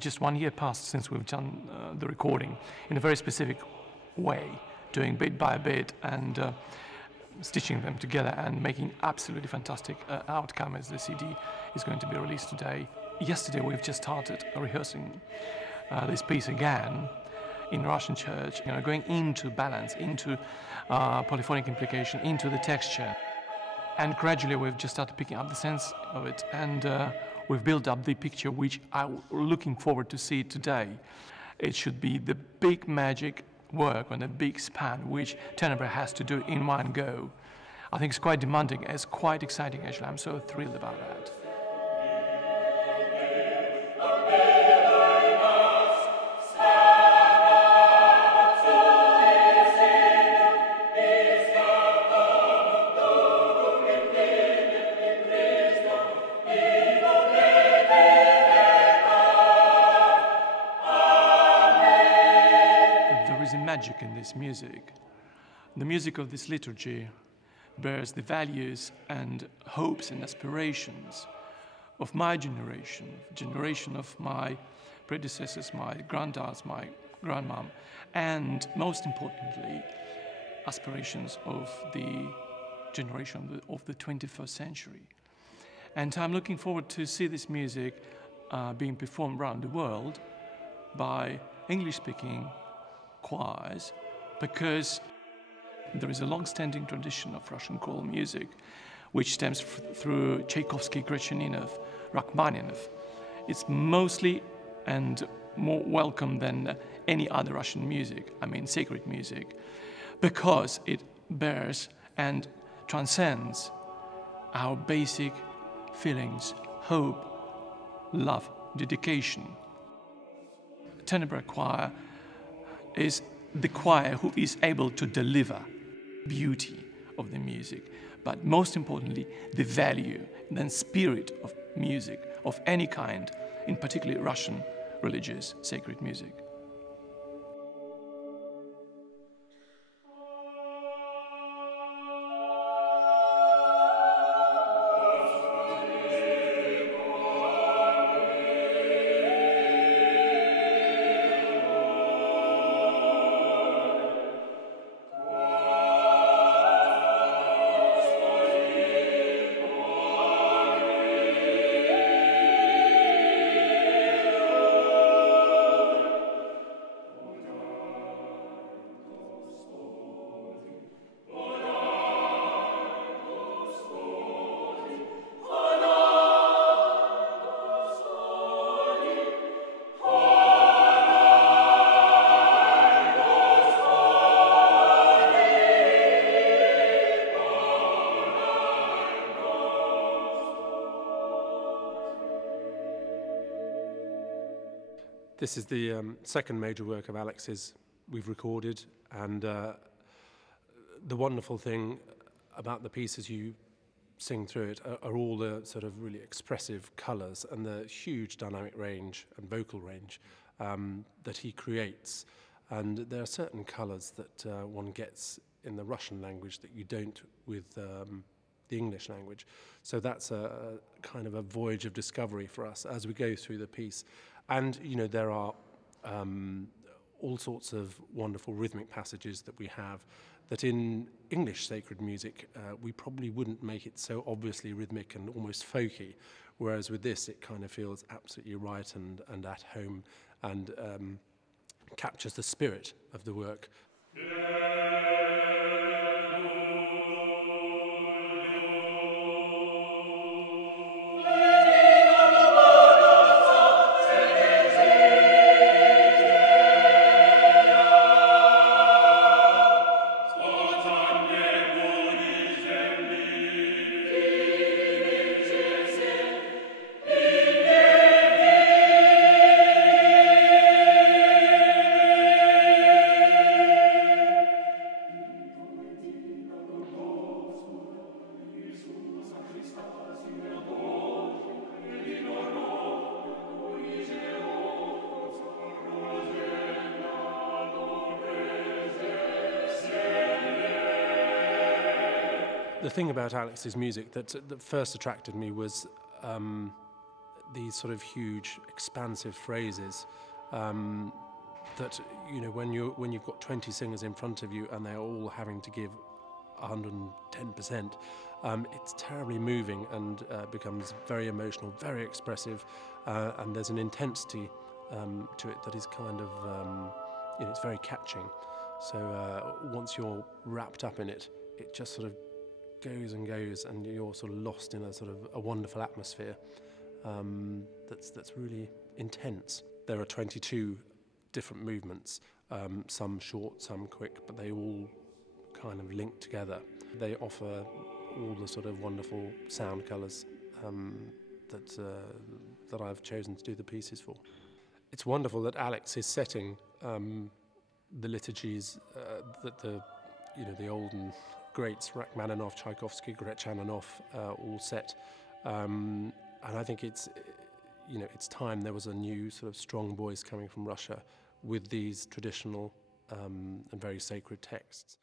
just 1 year passed since we've done the recording in a very specific way, doing bit by bit and stitching them together and making absolutely fantastic outcome as the CD is going to be released today. Yesterday we've just started rehearsing this piece again in Russian church, going into balance, into polyphonic implication, into the texture. And gradually we've just started picking up the sense of it, and we've built up the picture which I'm looking forward to see today. It should be the big magic work on a big span which Tenebrae has to do in one go. I think it's quite demanding, it's quite exciting actually. I'm so thrilled about that. There is a magic in this music. The music of this liturgy bears the values and hopes and aspirations of my generation of my predecessors, my granddads, my grandmom, and most importantly, aspirations of the generation of the 21st century. And I'm looking forward to see this music being performed around the world by English-speaking choirs, because there is a long-standing tradition of Russian choral music which stems through Tchaikovsky, Rachmaninov. It's mostly and more welcome than any other Russian music, I mean sacred music, because it bears and transcends our basic feelings, hope, love, dedication. Tenebrae choir is the choir who is able to deliver beauty of the music, but most importantly, the value and spirit of music of any kind, in particular Russian religious sacred music. This is the second major work of Alex's we've recorded, and the wonderful thing about the pieces you sing through it are all the sort of really expressive colours and the huge dynamic range and vocal range that he creates. And there are certain colours that one gets in the Russian language that you don't with the English language. So that's a kind of a voyage of discovery for us as we go through the piece. And, there are all sorts of wonderful rhythmic passages that we have that in English sacred music, we probably wouldn't make it so obviously rhythmic and almost folky, whereas with this, it kind of feels absolutely right and at home and captures the spirit of the work. The thing about Alex's music that first attracted me was these sort of huge, expansive phrases that, you know, when you've got 20 singers in front of you and they're all having to give 110%, it's terribly moving and becomes very emotional, very expressive, and there's an intensity to it that is kind of, you know, it's very catching. So once you're wrapped up in it, it just sort of goes and goes, and you're sort of lost in a sort of a wonderful atmosphere that's really intense. There are 22 different movements, some short, some quick, but they all kind of link together. They offer all the sort of wonderful sound colours that I've chosen to do the pieces for. It's wonderful that Alex is setting the liturgies that the old and greats, Rachmaninov, Tchaikovsky, Rachmaninov, all set, and I think it's time there was a new sort of strong voice coming from Russia with these traditional and very sacred texts.